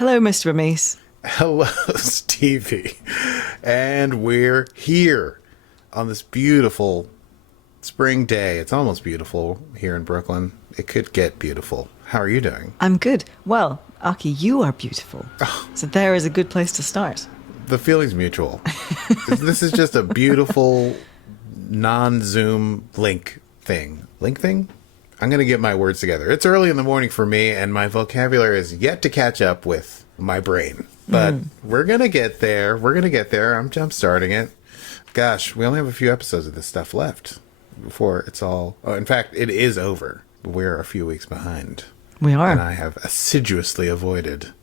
Hello, Mr. Rhys. Hello, Stevie. And we're here on this beautiful spring day. It's almost beautiful here in Brooklyn. It could get beautiful. How are you doing? I'm good. Well, Aki, you are beautiful. So there is a good place to start. The feeling's mutual. This is just a beautiful non-Zoom link thing. Link thing? I'm going to get my words together. It's early in the morning for me, and my vocabulary is yet to catch up with my brain. But we're going to get there. We're going to get there. I'm jump-starting it. Gosh, we only have a few episodes of this stuff left before it's all... Oh, in fact, it is over. We're a few weeks behind. We are. And I have assiduously avoided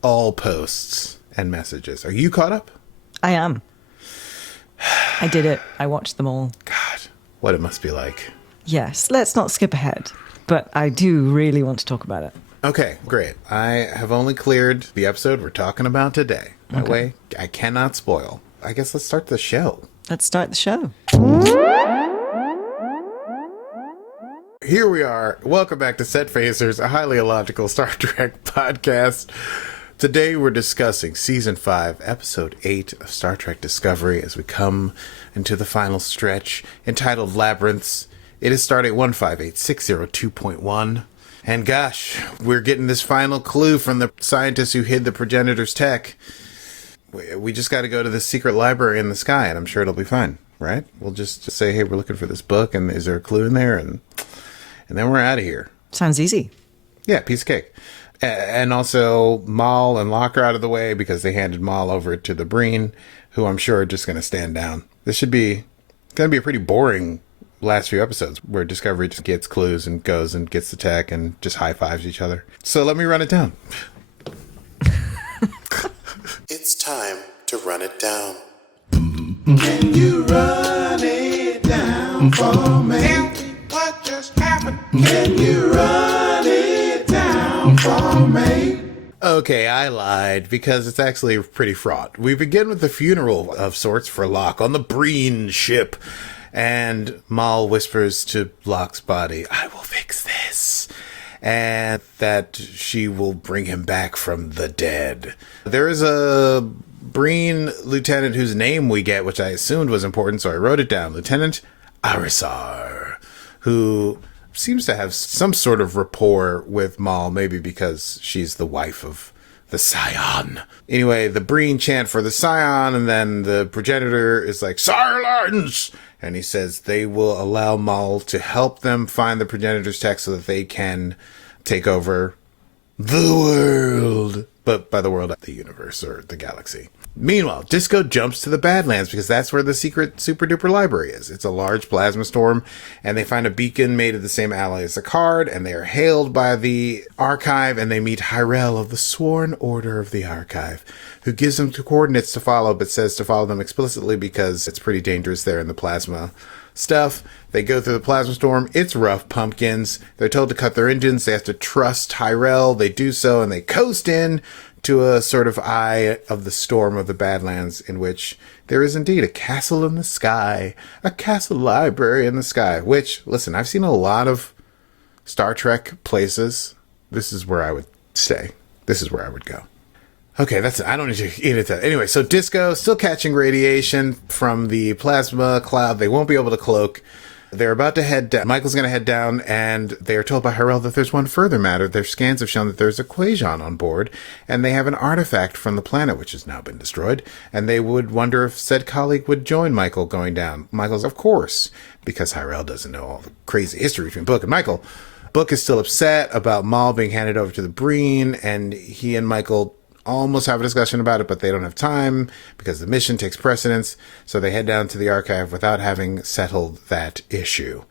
all posts and messages. Are you caught up? I am. I did it. I watched them all. God, what it must be like. Yes, let's not skip ahead. But I do really want to talk about it. Okay, great. I have only cleared the episode we're talking about today. That way, I cannot spoil. I guess let's start the show. Let's start the show. Here we are. Welcome back to Set Phasers, a highly illogical Star Trek podcast. Today we're discussing Season 5, Episode 8 of Star Trek Discovery as we come into the final stretch entitled Labyrinths. It is stardate 158602.1. And gosh, we're getting this final clue from the scientists who hid the progenitor's tech. We just got to go to this secret library in the sky, and I'm sure it'll be fine, right? We'll just say, hey, we're looking for this book, and is there a clue in there? And then we're out of here. Sounds easy. Yeah, piece of cake. And also, Moll and Locke are out of the way because they handed Moll over to the Breen, who I'm sure are just going to stand down. This should be going to be a pretty boring last few episodes where Discovery just gets clues and goes and gets the tech and just high-fives each other. So let me run it down. It's time to run it down. Can you run it down for me? Tell me what just happened. Can you run it down for me? Okay, I lied because it's actually pretty fraught. We begin with the funeral of sorts for Locke on the Breen ship. And Moll whispers to Locke's body, I will fix this. And that she will bring him back from the dead. There is a Breen lieutenant whose name we get, which I assumed was important, so I wrote it down. Lieutenant Arisar, who seems to have some sort of rapport with Moll, maybe because she's the wife of the Scion. Anyway, the Breen chant for the Scion, and then the progenitor is like, silence! And he says they will allow Moll to help them find the progenitor's tech so that they can take over the world. But by the world, the universe or the galaxy. Meanwhile, Disco jumps to the Badlands because that's where the secret super-duper library is. It's a large plasma storm, and they find a beacon made of the same alloy as the card, and they are hailed by the Archive, and they meet Hyrel of the Sworn Order of the Archive, who gives them the coordinates to follow, but says to follow them explicitly because it's pretty dangerous there in the plasma stuff. They go through the plasma storm. It's rough pumpkins. They're told to cut their engines. They have to trust Hyrel. They do so, and they coast in to a sort of eye of the storm of the Badlands, in which there is indeed a castle in the sky, a castle library in the sky, which, listen, I've seen a lot of Star Trek places. This is where I would stay. This is where I would go. Okay, that's it. I don't need to eat it. Anyway, so Disco still catching radiation from the plasma cloud. They won't be able to cloak. They're about to head down. Michael's going to head down, and they are told by Hyrel that there's one further matter. Their scans have shown that there's a Kwejian on board, and they have an artifact from the planet, which has now been destroyed, and they would wonder if said colleague would join Michael going down. Michael's, of course, because Hyrel doesn't know all the crazy history between Book and Michael. Book is still upset about Moll being handed over to the Breen, and he and Michael almost have a discussion about it, but they don't have time because the mission takes precedence, so they head down to the Archive without having settled that issue.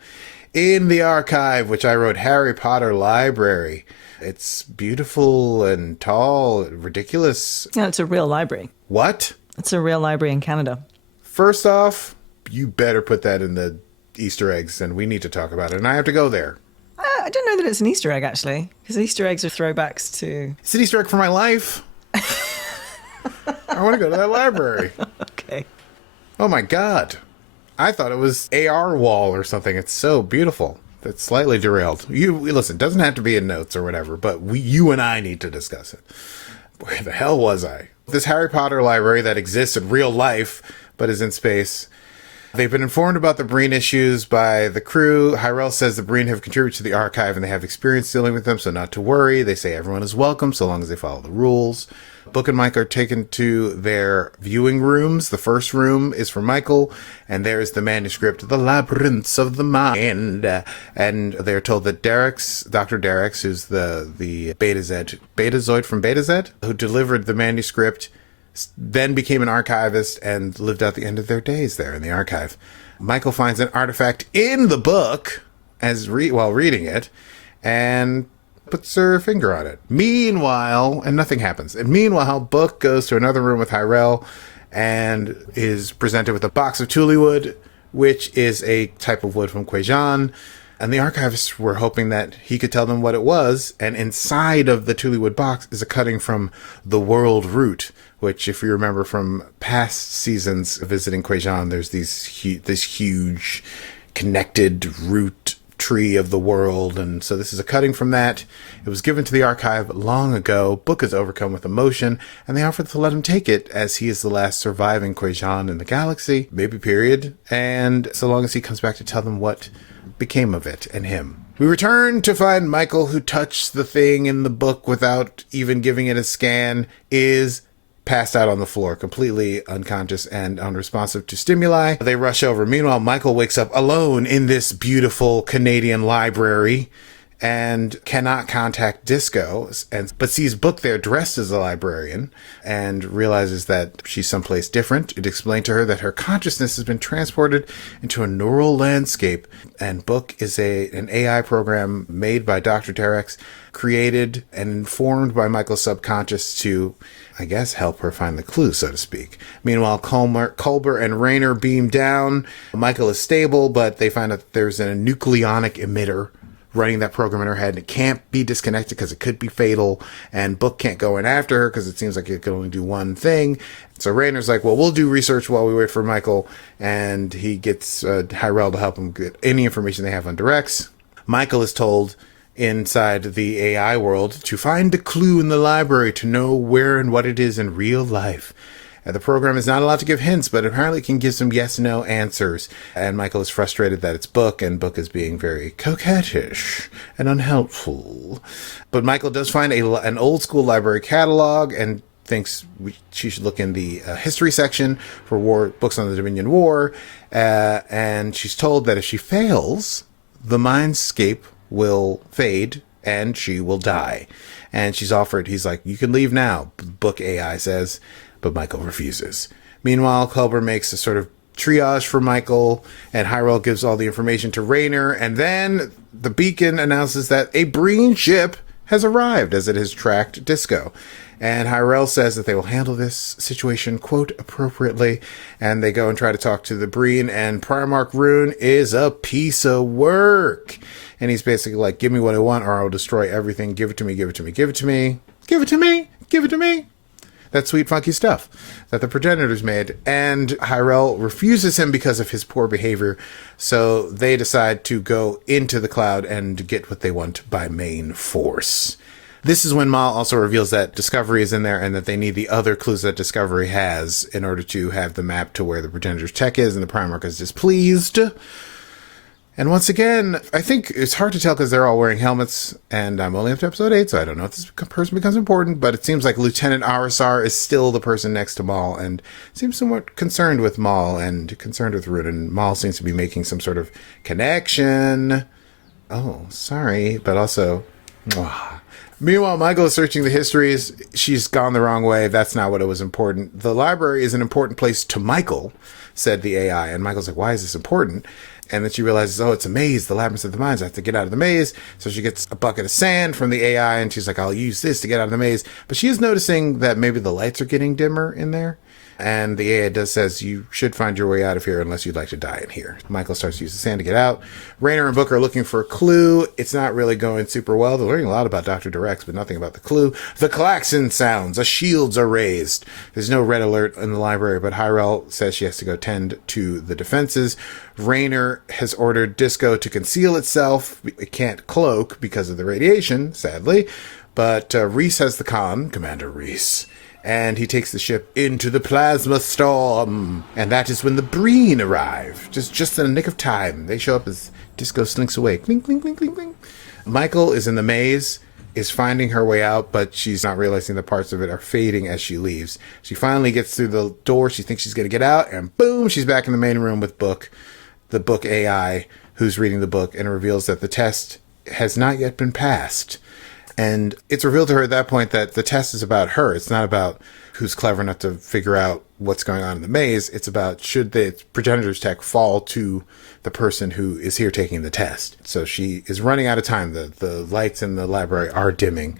In the Archive, which I wrote Harry Potter Library, it's beautiful and tall, ridiculous. Yeah, it's a real library. What? It's a real library in Canada. First off, you better put that in the Easter eggs, and we need to talk about it, and I have to go there. I don't know that it's an Easter egg, actually, because Easter eggs are throwbacks to... It's an Easter egg for my life. I want to go to that library. Okay. Oh my God. I thought it was AR wall or something. It's so beautiful. That's slightly derailed. You listen, it doesn't have to be in notes or whatever, but you and I need to discuss it. Where the hell was I? This Harry Potter library that exists in real life, but is in space. They've been informed about the Breen issues by the crew. Hyrel says the Breen have contributed to the archive and they have experience dealing with them, so not to worry. They say everyone is welcome so long as they follow the rules. Book and Mike are taken to their viewing rooms. The first room is for Michael, and there is the manuscript, The Labyrinths of the Mind. And they're told that Derex, Dr. Derex, who's the Betazoid from Beta Z, who delivered the manuscript, then became an archivist and lived out the end of their days there in the archive. Michael finds an artifact in the book while reading it, and puts her finger on it. Meanwhile, and nothing happens. And meanwhile, Book goes to another room with Hyrel and is presented with a box of tule wood, which is a type of wood from Kwejian. And the archivists were hoping that he could tell them what it was. And inside of the tule wood box is a cutting from the World Root, which, if you remember from past seasons visiting Kwejian, there's this huge connected root tree of the world. And so this is a cutting from that. It was given to the archive long ago. Book is overcome with emotion, and they offer to let him take it, as he is the last surviving Kwejian in the galaxy, maybe period, and so long as he comes back to tell them what became of it and him. We return to find Michael, who touched the thing in the book without even giving it a scan, is passed out on the floor, completely unconscious and unresponsive to stimuli. They rush over. Meanwhile, Michael wakes up alone in this beautiful Canadian library and cannot contact Disco, but sees Book there dressed as a librarian and realizes that she's someplace different. It explained to her that her consciousness has been transported into a neural landscape, and Book is an AI program made by Dr. Derex, created and informed by Michael's subconscious to, I guess, help her find the clue, so to speak. Meanwhile, Culber and Raynor beam down. Michael is stable, but they find out there's a nucleonic emitter running that program in her head, and it can't be disconnected because it could be fatal, and Book can't go in after her because it seems like it could only do one thing. So Raynor's like, well, we'll do research while we wait for Michael, and he gets Hyrel to help him get any information they have on Derex. Michael is told inside the AI world to find a clue in the library to know where and what it is in real life. The program is not allowed to give hints, but apparently can give some yes-no answers. And Michael is frustrated that it's Book, and Book is being very coquettish and unhelpful. But Michael does find an old-school library catalog and thinks she should look in the history section for books on the Dominion War. And she's told that if she fails, the mindscape will fade and she will die. And he's like, you can leave now, Book AI says. But Michael refuses. Meanwhile, Culber makes a sort of triage for Michael, and Hyrel gives all the information to Raynor, and then the beacon announces that a Breen ship has arrived as it has tracked Disco. And Hyrel says that they will handle this situation, quote, appropriately, and they go and try to talk to the Breen, and Primarch Rune is a piece of work. And he's basically like, give me what I want or I'll destroy everything. Give it to me, give it to me, give it to me. Give it to me, give it to me. That sweet, funky stuff that the progenitors made. And Hyrel refuses him because of his poor behavior. So they decide to go into the cloud and get what they want by main force. This is when Moll also reveals that Discovery is in there and that they need the other clues that Discovery has in order to have the map to where the progenitors' tech is, and the Primarch is displeased. And once again, I think it's hard to tell because they're all wearing helmets, and I'm only up to episode 8, so I don't know if this person becomes important, but it seems like Lieutenant Arisar is still the person next to Moll, and seems somewhat concerned with Moll and concerned with Rune, and Moll seems to be making some sort of connection. Oh, sorry, but also... Meanwhile, Michael is searching the histories. She's gone the wrong way. That's not what it was important. The library is an important place to Michael, said the AI, and Michael's like, why is this important? And then she realizes, oh, it's a maze, the Labyrinths of the Minds. I have to get out of the maze. So she gets a bucket of sand from the AI, and she's like, I'll use this to get out of the maze. But she is noticing that maybe the lights are getting dimmer in there. And the AI says, you should find your way out of here unless you'd like to die in here. Michael starts to use the sand to get out. Raynor and Book are looking for a clue. It's not really going super well. They're learning a lot about Dr. Derex, but nothing about the clue. The klaxon sounds. The shields are raised. There's no red alert in the library, but Hyrel says she has to go tend to the defenses. Raynor has ordered Disco to conceal itself. It can't cloak because of the radiation, sadly. But Rhys has the Cmmdr Rhys. And he takes the ship into the plasma storm. And that is when the Breen arrive. Just in the nick of time. They show up as Disco slinks away. Clink, clink, clink, clink, clink. Michael is in the maze, is finding her way out, but she's not realizing the parts of it are fading as she leaves. She finally gets through the door. She thinks she's going to get out. And boom, she's back in the main room with Book, the Book AI, who's reading the book, and reveals that the test has not yet been passed. And it's revealed to her at that point that the test is about her. It's not about who's clever enough to figure out what's going on in the maze. It's about should the progenitor's tech fall to the person who is here taking the test. So she is running out of time. The lights in the library are dimming.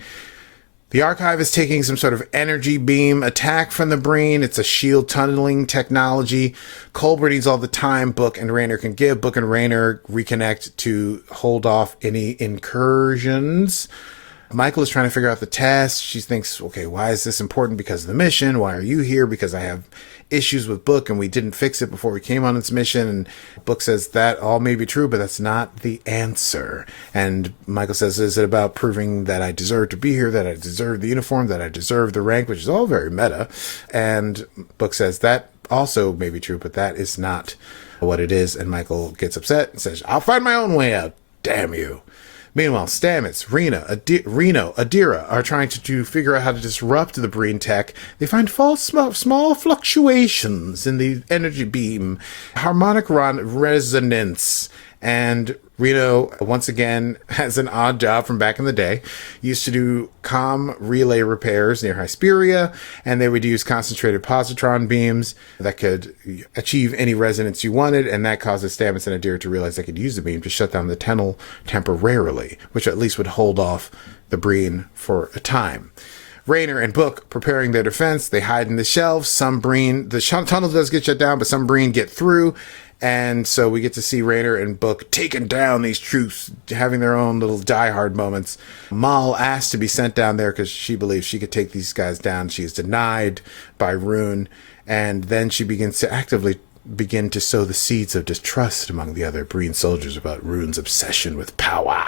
The archive is taking some sort of energy beam attack from the Breen. It's a shield tunneling technology. Culber needs all the time Book and Raynor can give. Book and Raynor reconnect to hold off any incursions. Michael is trying to figure out the test. She thinks, okay, why is this important? Because of the mission. Why are you here? Because I have issues with Book and we didn't fix it before we came on this mission. And Book says that all may be true, but that's not the answer. And Michael says, is it about proving that I deserve to be here, that I deserve the uniform, that I deserve the rank, which is all very meta. And Book says that also may be true, but that is not what it is. And Michael gets upset and says, I'll find my own way out. Damn you. Meanwhile, Stamets, Reno, Adira are trying to figure out how to disrupt the Breen tech. They find small fluctuations in the energy beam, harmonic resonance, and Reno, once again, has an odd job from back in the day. He used to do comm relay repairs near Hesperia, and they would use concentrated positron beams that could achieve any resonance you wanted, and that causes Stamets and Adira to realize they could use the beam to shut down the tunnel temporarily, which at least would hold off the Breen for a time. Raynor and Book preparing their defense. They hide in the shelves. Some Breen, the tunnel does get shut down, but some Breen get through. And so we get to see Raynor and Book taking down these troops, having their own little die-hard moments. Moll asks to be sent down there because she believes she could take these guys down. She is denied by Rune. And then she begins to actively begin to sow the seeds of distrust among the other Breen soldiers about Rune's obsession with power.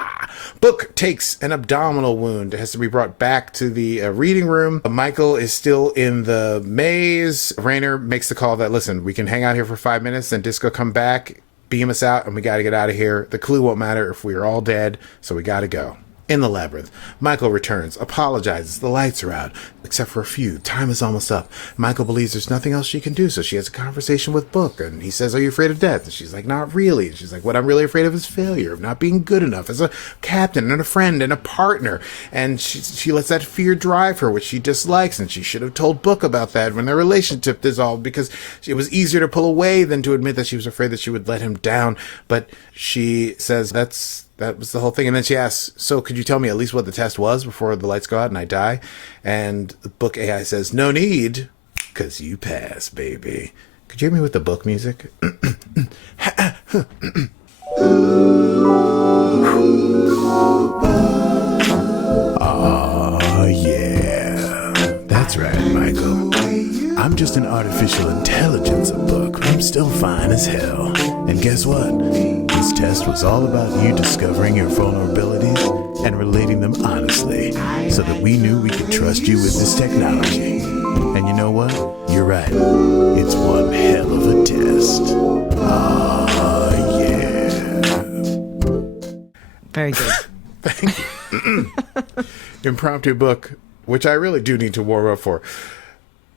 Book takes an abdominal wound. It has to be brought back to the reading room. Michael is still in the maze. Raynor makes the call that, listen, we can hang out here for 5 minutes, then Disco come back, beam us out, and we got to get out of here. The clue won't matter if we are all dead, so we got to go. In the labyrinth, Michael returns, apologizes. The lights are out, except for a few. Time is almost up. Michael believes there's nothing else she can do, so she has a conversation with Book, and he says, are you afraid of death? And she's like, not really. And she's like, what I'm really afraid of is failure, of not being good enough as a captain and a friend and a partner. And she lets that fear drive her, which she dislikes, and she should have told Book about that when their relationship dissolved, because it was easier to pull away than to admit that she was afraid that she would let him down. But she says that was the whole thing. And then she asks, so could you tell me at least what the test was before the lights go out and I die? And the Book AI says, no need, because you pass, baby. Could you hear me with the Book music? Oh, yeah. That's right, Michael. I'm just an artificial intelligence of Book, but I'm still fine as hell. And guess what? This test was all about you discovering your vulnerabilities and relating them honestly, so that we knew we could trust you with this technology. And you know what? You're right. It's one hell of a test. Oh, yeah. Very good. Thank you. Impromptu book, which I really do need to warm up for.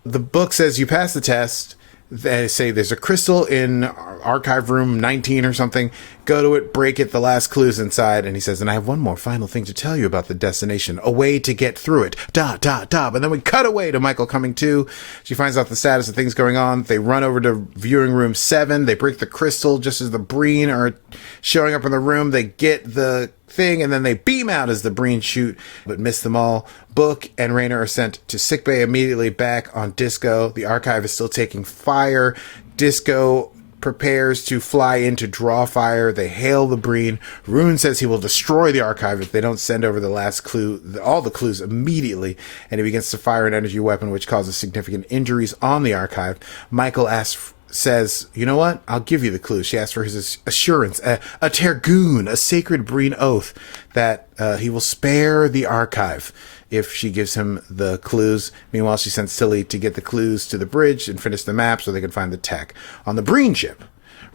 The book says you pass the test. They say there's a crystal in archive room 19 or something. Go to it, break it, the last clue's inside. And he says, and I have one more final thing to tell you about the destination. A way to get through it. And then we cut away to Michael coming to. She finds out the status of things going on. They run over to viewing room 7. They break the crystal just as the Breen are showing up in the room. They get the thing, and then they beam out as the Breen shoot, but miss them all. Book and Raynor are sent to sickbay immediately back on Disco. The archive is still taking fire. Disco prepares to fly in to draw fire. They hail the Breen. Rune says he will destroy the archive if they don't send over the last clue, all the clues immediately, and he begins to fire an energy weapon which causes significant injuries on the archive. Michael asks says, you know what? I'll give you the clue. She asks for his assurance, a tergoon, a sacred Breen oath that he will spare the archive if she gives him the clues. Meanwhile, she sends Tilly to get the clues to the bridge and finish the map so they can find the tech. On the Breen ship,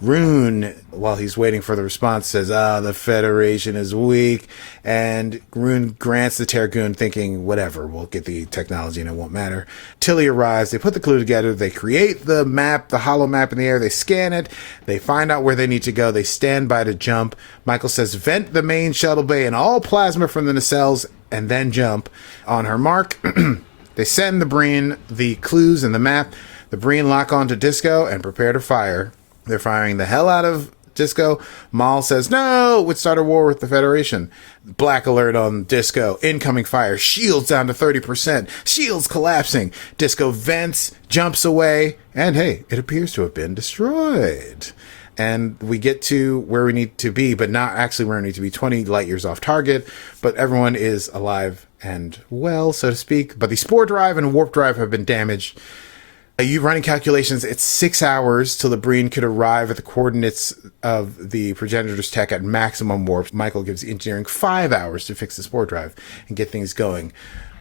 Rune, while he's waiting for the response, says, the Federation is weak. And Rune grants the Tergoon, thinking, whatever, we'll get the technology and it won't matter. Tilly arrives. They put the clue together. They create the map, the hollow map in the air. They scan it. They find out where they need to go. They stand by to jump. Michael says, vent the main shuttle bay and all plasma from the nacelles and then jump. On her mark, they send the Breen the clues and the map. The Breen lock onto Disco and prepare to fire. They're firing the hell out of Disco. Moll says, no, would start a war with the Federation. Black alert on Disco. Incoming fire. Shields down to 30%. Shields collapsing. Disco vents, jumps away, and hey, it appears to have been destroyed. And we get to where we need to be, but not actually where we need to be, 20 light years off target. But everyone is alive and well, so to speak. But the spore drive and warp drive have been damaged. You running calculations, it's 6 hours till the Breen could arrive at the coordinates of the progenitor's tech at maximum warp. Michael gives engineering 5 hours to fix the spore drive and get things going.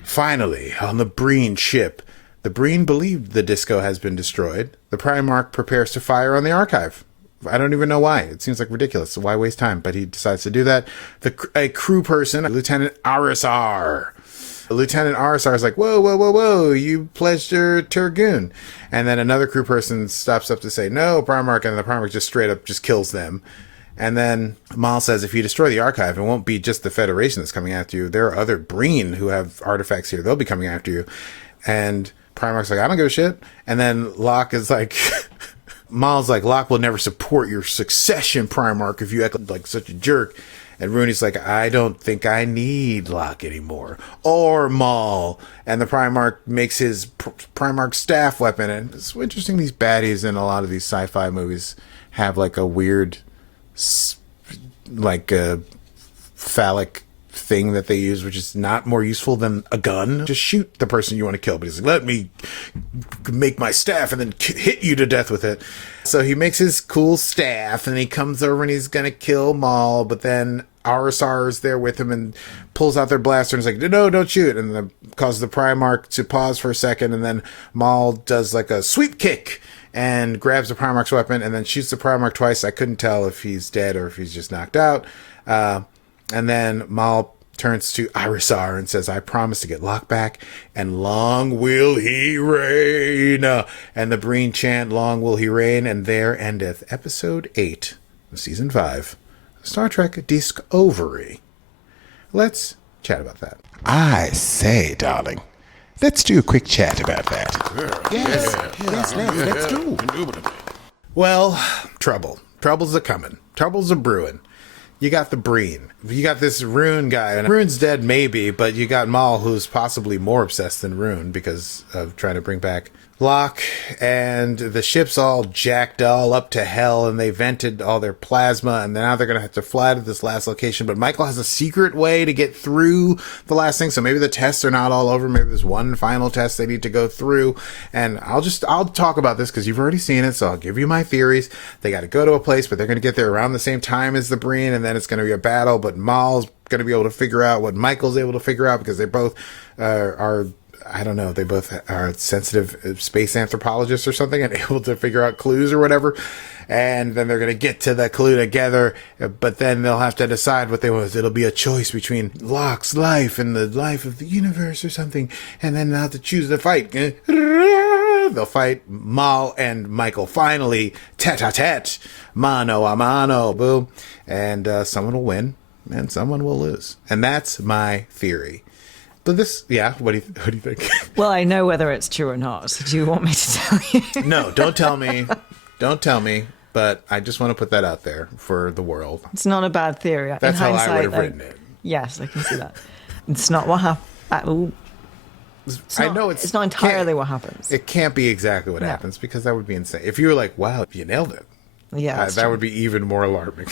Finally, on the Breen ship, the Breen believed the Disco has been destroyed. The Primarch prepares to fire on the archive. I don't even know why. It seems like ridiculous. Why waste time? But he decides to do that. A crew person, Lieutenant Arisar. Lieutenant Arisar is like, whoa, you pledged your Tergoon. And then another crew person stops up to say, no, Primarch, and the Primarch just straight up just kills them. And then Moll says, if you destroy the archive, it won't be just the Federation that's coming after you. There are other Breen who have artifacts here. They'll be coming after you. And Primarch's like, I don't give a shit. And then Locke is like... Moll's like, Locke will never support your succession, Primarch, if you act like such a jerk. And Rooney's like, I don't think I need Locke anymore. Or Moll. And the Primarch makes his Primarch staff weapon. And it's interesting, these baddies in a lot of these sci-fi movies have like a weird, like a phallic thing that they use, which is not more useful than a gun. Just shoot the person you want to kill. But he's like, let me make my staff and then hit you to death with it. So he makes his cool staff and he comes over and he's going to kill Moll. But then Arisar is there with him and pulls out their blaster and is like, no, don't shoot. And then causes the Primarch to pause for a second. And then Moll does like a sweep kick and grabs the Primarch's weapon and then shoots the Primarch twice. I couldn't tell if he's dead or if he's just knocked out. And then Moll turns to Arisar and says, I promise to get Locke back, and long will he reign. And the Breen chant, long will he reign, and there endeth episode 8 of season 5 of Star Trek Discovery. Let's chat about that. I say, darling, let's do a quick chat about that. Yes, let's do. Well, trouble. Trouble's a-coming. Trouble's a-brewing. You got the Breen. You got this Rune guy. And Rune's dead, maybe, but you got Moll, who's possibly more obsessed than Rune because of trying to bring back Locke. And the ship's all jacked all up to hell, and they vented all their plasma, and now they're going to have to fly to this last location. But Michael has a secret way to get through the last thing, so maybe the tests are not all over. Maybe there's one final test they need to go through. And I'll talk about this because you've already seen it, so I'll give you my theories. They got to go to a place, but they're going to get there around the same time as the Breen, and then it's going to be a battle, but Moll's going to be able to figure out what Michael's able to figure out because they both are... I don't know, they both are sensitive space anthropologists or something and able to figure out clues or whatever. And then they're going to get to the clue together, but then they'll have to decide what they want. It'll be a choice between Locke's life and the life of the universe or something. And then they'll have to choose the fight. They'll fight Moll and Michael. Finally, tete-a-tete, mano a mano, boom. And someone will win and someone will lose. And that's my theory. But this, yeah, what do you think? Well, I know whether it's true or not. So do you want me to tell you? No, don't tell me. Don't tell me. But I just want to put that out there for the world. It's not a bad theory. That's how I would have written it. Yes, I can see that. It's not what happened. I know it's not entirely what happens. It can't be exactly what happens because that would be insane. If you were like, wow, you nailed it. Yeah, that would be even more alarming.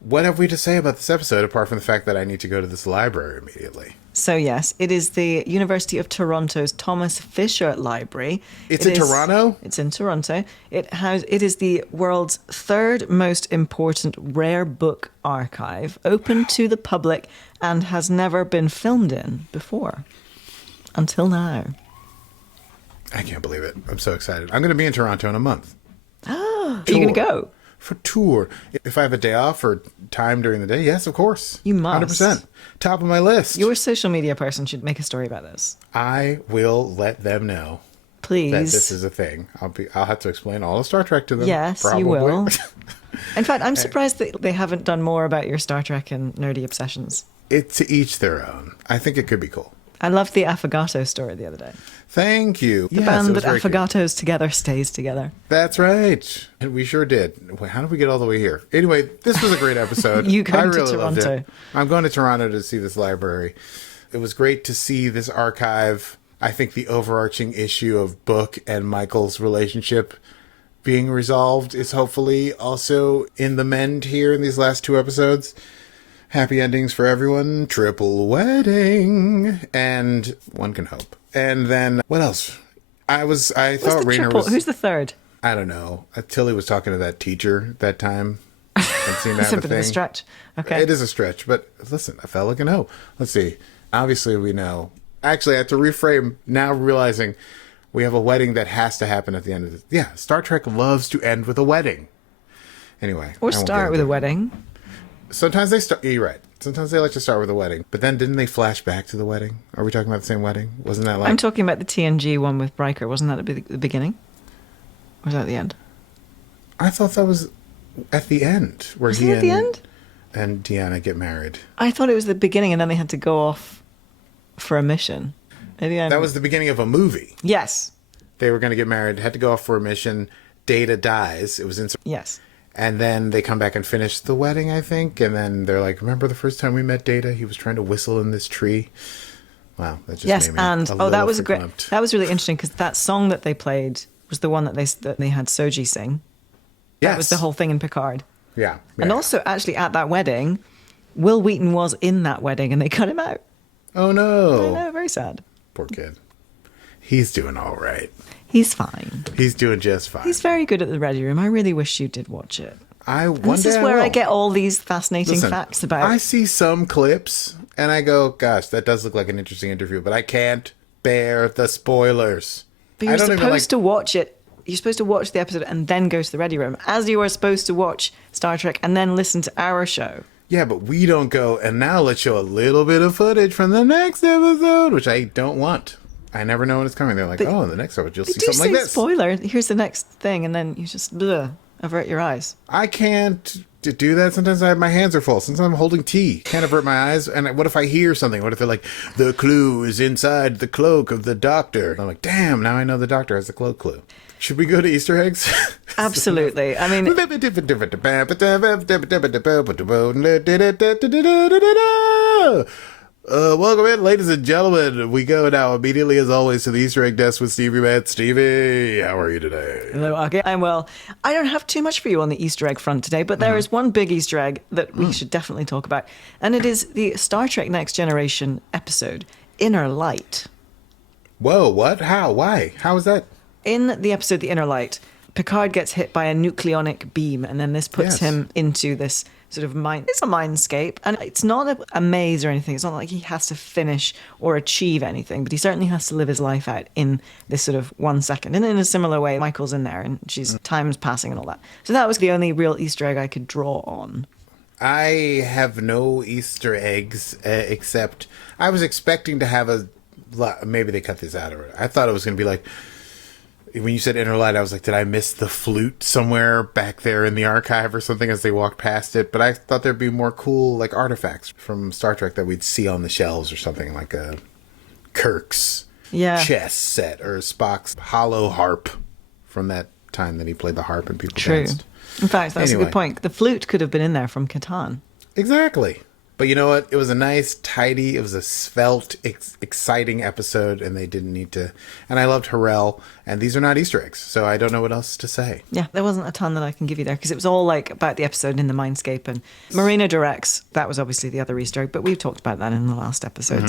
What have we to say about this episode apart from the fact that I need to go to this library immediately? So yes, it is the University of Toronto's Thomas Fisher Library. It's in Toronto? It's in Toronto. It is the world's third most important rare book archive, open to the public, and has never been filmed in before. Until now. I can't believe it. I'm so excited. I'm going to be in Toronto in a month. Are you going to go? For tour. If I have a day off or time during the day, yes, of course. You must. 100%. Top of my list. Your social media person should make a story about this. I will let them know. Please. That this is a thing. I'll have to explain all of Star Trek to them. Yes, probably. you will. In fact, I'm surprised that they haven't done more about your Star Trek and nerdy obsessions. It's to each their own. I think it could be cool. I loved the Affogato story the other day. Thank you. The band that affogatos together stays together. That's right. And we sure did. Wait, how did we get all the way here? Anyway, this was a great episode. You going I really to loved Toronto. it. I'm going to Toronto to see this library. It was great to see this archive. I think the overarching issue of Book and Michael's relationship being resolved is hopefully also in the mend here in these last two episodes. Happy endings for everyone. Triple wedding. And one can hope. And then, what else? I thought Raynor was... Who's the third? I don't know. Tilly was talking to that teacher that time. I'd seen that It's a bit of a stretch. Okay. It is a stretch, but listen, I felt like a no. Let's see. Obviously, we know. Actually, I have to reframe now, realizing we have a wedding that has to happen at the end of this. Yeah, Star Trek loves to end with a wedding. Anyway. Or start with a wedding. Sometimes they start... You're right. Sometimes they like to start with a wedding. But then didn't they flash back to the wedding? Are we talking about the same wedding? Wasn't that like... I'm talking about the TNG one with Riker. Wasn't that at the beginning? Or was that at the end? I thought that was at the end. Where Was it at the end? And Deanna get married. I thought it was the beginning and then they had to go off for a mission. Maybe That was the beginning of a movie. Yes. They were going to get married, had to go off for a mission. Data dies. It was in... Yes. And then they come back and finish the wedding, I think. And then they're like, remember the first time we met Data? He was trying to whistle in this tree. Wow, that just made me and that was verklempt. That was really interesting because that song that they played was the one that they had Soji sing. Yes. That was the whole thing in Picard. Yeah. And also, actually, at that wedding, Will Wheaton was in that wedding and they cut him out. Oh, no. I know, very sad. Poor kid. He's doing all right. He's fine. He's doing just fine. He's very good at the Ready Room. I really wish you did watch it. This is where I get all these fascinating facts about. I see some clips and I go, gosh, that does look like an interesting interview, but I can't bear the spoilers. But you're supposed to watch it. You're supposed to watch the episode and then go to the Ready Room, as you are supposed to watch Star Trek and then listen to our show. Yeah, but we don't go, and now let's show a little bit of footage from the next episode, which I don't want. I never know when it's coming. They're like, in the next episode, you'll see something like this. Spoiler, here's the next thing, and then you just avert your eyes. I can't do that. Sometimes my hands are full. Sometimes I'm holding tea. Can't avert my eyes. And what if I hear something? What if they're like, the clue is inside the cloak of the doctor? I'm like, damn, now I know the doctor has the cloak clue. Should we go to Easter eggs? Absolutely. I mean... welcome in, ladies and gentlemen. We go now immediately, as always, to the Easter egg desk with Stevie Man. Stevie, how are you today? Hello, okay, I'm well. I don't have too much for you on the Easter egg front today, but there is one big Easter egg that we should definitely talk about, and it is the Star Trek Next Generation episode, Inner Light. Whoa, what? How? Why? How is that? In the episode The Inner Light, Picard gets hit by a nucleonic beam, and then this puts him into this sort of it's a mindscape, and it's not a maze or anything. It's not like he has to finish or achieve anything, but he certainly has to live his life out in this sort of 1 second. And in a similar way, Michael's in there, and time's passing and all that. So that was the only real Easter egg I could draw on. I have no Easter eggs, except I was expecting to have maybe they cut this out of it. I thought it was going to be like, when you said Inner Light, I was like, did I miss the flute somewhere back there in the archive or something as they walked past it? But I thought there'd be more cool like artifacts from Star Trek that we'd see on the shelves or something, like a Kirk's chess set or Spock's hollow harp from that time that he played the harp and people danced. In fact, that's a good point. The flute could have been in there from Catan. Exactly. But you know what? It was a nice, tidy, it was a svelte, exciting episode, and they didn't need to. And I loved Harrell, and these are not Easter eggs, so I don't know what else to say. Yeah, there wasn't a ton that I can give you there, because it was all like about the episode in the Mindscape, and Marina Derex, that was obviously the other Easter egg, but we've talked about that in the last episode,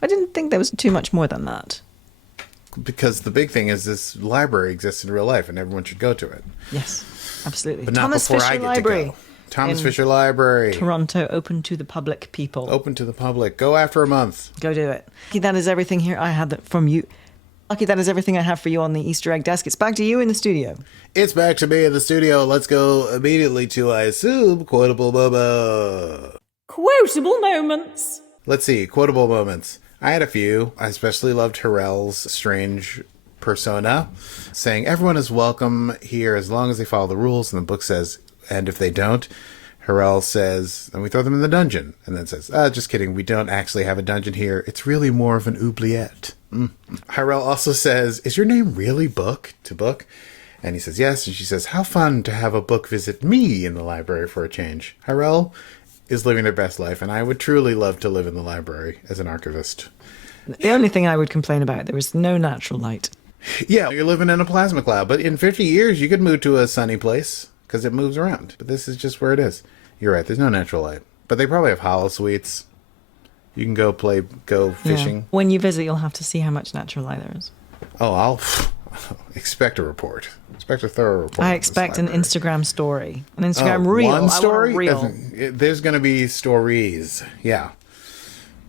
I didn't think there was too much more than that. Because the big thing is this library exists in real life, and everyone should go to it. Yes, absolutely. But not Thomas before Fisher I get Library. to go. Thomas Fisher Library. Toronto, open to the public, people. Open to the public. Go after a month. Go do it. That is everything here I had from you. Lucky, that is everything I have for you on the Easter egg desk. It's back to you in the studio. It's back to me in the studio. Let's go immediately to, I assume, Quotable Bubba. Quotable moments. Let's see, quotable moments. I had a few. I especially loved Harrell's strange persona, saying everyone is welcome here as long as they follow the rules, and the book says, and if they don't, Harrell says, and we throw them in the dungeon, and then says, just kidding, we don't actually have a dungeon here. It's really more of an oubliette. Harrell also says, is your name really Book to Book? And he says, yes. And she says, how fun to have a book visit me in the library for a change. Harrell is living their best life, and I would truly love to live in the library as an archivist. The only thing I would complain about, there was no natural light. Yeah, you're living in a plasma cloud, but in 50 years, you could move to a sunny place because it moves around. But this is just where it is. You're right, there's no natural light. But they probably have holosuites. You can go fishing. Yeah. When you visit, you'll have to see how much natural light there is. Oh, I'll expect a report. Expect a thorough report. I expect an Instagram story. An Instagram reel. One story? I want a reel. There's going to be stories. Yeah.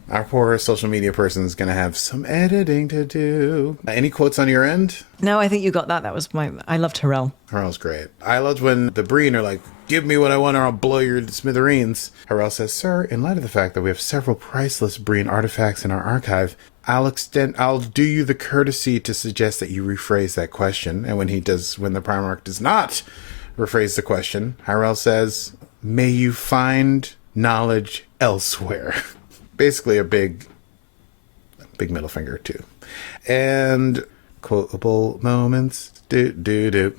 Our poor social media person is going to have some editing to do. Any quotes on your end? No, I think you got that. That was I loved Harrell. Harrell's great. I loved when the Breen are like, give me what I want or I'll blow your smithereens. Harrell says, sir, in light of the fact that we have several priceless Breen artifacts in our archive, I'll do you the courtesy to suggest that you rephrase that question. And when the Primarch does not rephrase the question, Harrell says, may you find knowledge elsewhere. Basically a big middle finger too. And quotable moments, quotable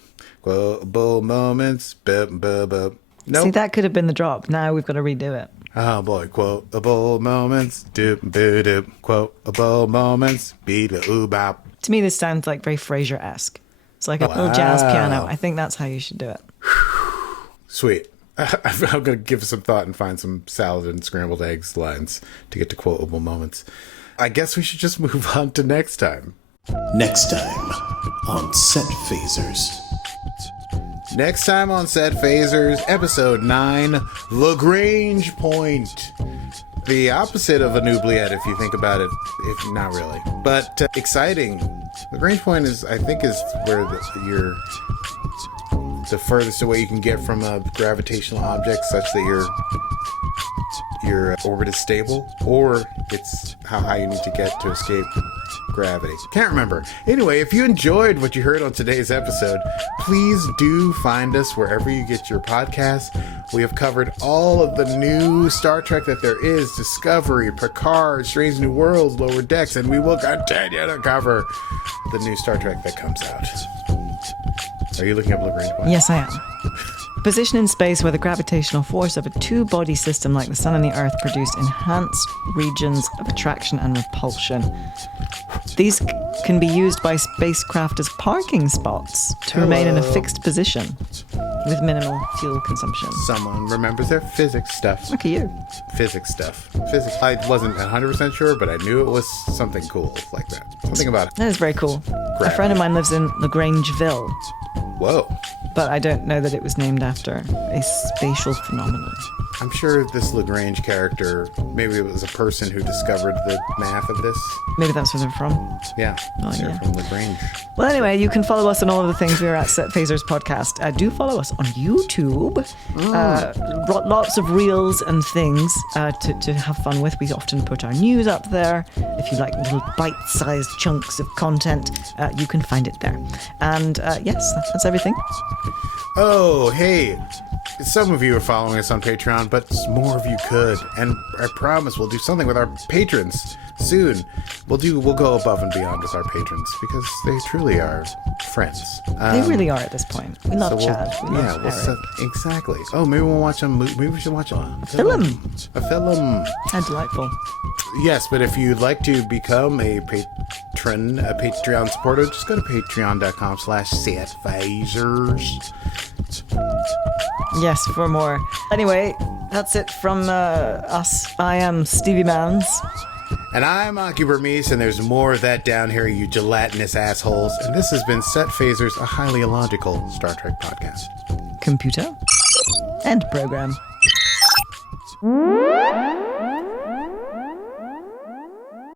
moments, nope. See, that could have been the drop. Now we've got to redo it. Oh boy, quotable moments, quotable moments, bop. To me, this sounds like very Frasier-esque. It's like a little jazz piano. I think that's how you should do it. Sweet. I'm going to give some thought and find some salad and scrambled eggs lines to get to quotable moments. I guess we should just move on to next time. Next time on Set Phasers. Next time on Set Phasers, Episode 9, Lagrange Point. The opposite of an oubliette, if you think about it, if not really. But exciting. Lagrange Point is where you're the furthest away you can get from a gravitational object such that your orbit is stable, or it's how high you need to get to escape gravity. Can't remember. Anyway, if you enjoyed what you heard on today's episode, please do find us wherever you get your podcasts. We have covered all of the new Star Trek that there is: Discovery, Picard, Strange New Worlds, Lower Decks, and we will continue to cover the new Star Trek that comes out. Are you looking up Lagrange Point? Yes, I am. Position in space where the gravitational force of a two-body system like the Sun and the Earth produce enhanced regions of attraction and repulsion. These can be used by spacecraft as parking spots to remain in a fixed position with minimal fuel consumption. Someone remembers their physics stuff. Look at you. Physics stuff. Physics. I wasn't 100% sure, but I knew it was something cool like that. Something about it. That is very cool. A friend of mine lives in Lagrangeville. Whoa. But I don't know that it was named after a spatial phenomenon. I'm sure this Lagrange character, maybe it was a person who discovered the math of this. Maybe that's where they're from. Yeah. Oh, They're yeah. from Lagrange. Well, anyway, you can follow us on all of the things. We are at Set Phasers Podcast. Do follow us on YouTube. Lots of reels and things to have fun with. We often put our news up there. If you like little bite-sized chunks of content, you can find it there. And yes, that's everything. Oh, hey. Some of you are following us on Patreon, but more of you could. And I promise we'll do something with our patrons soon. We'll go above and beyond with our patrons because they truly are friends. They really are at this point. We love Chad. We love Eric. Exactly. Oh, maybe we'll watch maybe we should watch a Film. A film. How delightful. Yes, but if you'd like to become a Patreon supporter, just go to patreon.com/setphasers. Yes, for more. Anyway, that's it from us. I am Stevie Mans. And I'm Cmmdr Rhys, and there's more of that down here, you gelatinous assholes. And this has been Set Phasers, a highly illogical Star Trek podcast. Computer. End program.